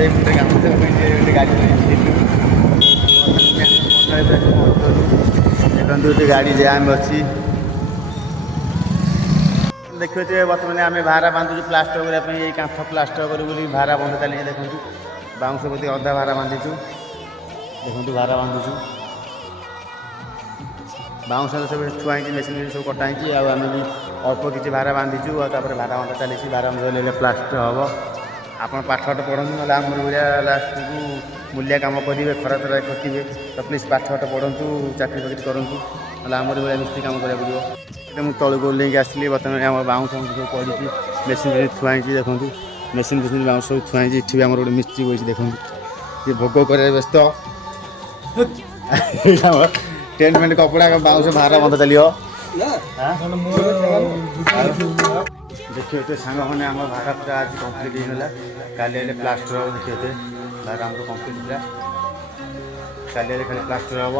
मुझे गाँव से गाड़ी देखते गाड़ी जाम अच्छी देखिए बर्तमान आम भारा बांधुଛୁ प्लास्टर करने कांथ प्लास्टर करूँ भारा बंध चली देखो बाउंश प्रति अधा भारा बांधीचु देखो भारा बांधुଛୁ बाउंश सब छुआई मेसीन सब कटाई आम भी अल्प किसी भारा बांधीचु और भारा बंधा चली भारा बंधा प्लास्टर हम आप पाठट पढ़ू ना आम भाया लास्ट को मूल्य कम करेंगे खरा तरह खटे तो प्लीज पाठट पढ़ू चाकरी बाकरी करूँ ना आम भाया मिस्त्री कम करा पड़ो मुझे तौक ओल्ल आसली बर्तमान आम बाउंश सब पड़ी मेसीन थुआई देखूँ मेसीन फेसीन बाउंश सब थुआई इठी भी आम गोटे मिस्त्री बस देखूँ ये भोग कर व्यस्त टेंट मेंट कपड़ा बाउंश भारा बंधा चलो देखिए तो सांग मैंने आम भाड़ा पूरा आज कम्प्लीट होगा काली प्लास्टर हम देखिए भाड़ा आम कम्प्लीट पूरा काली खाली प्लास्टर हम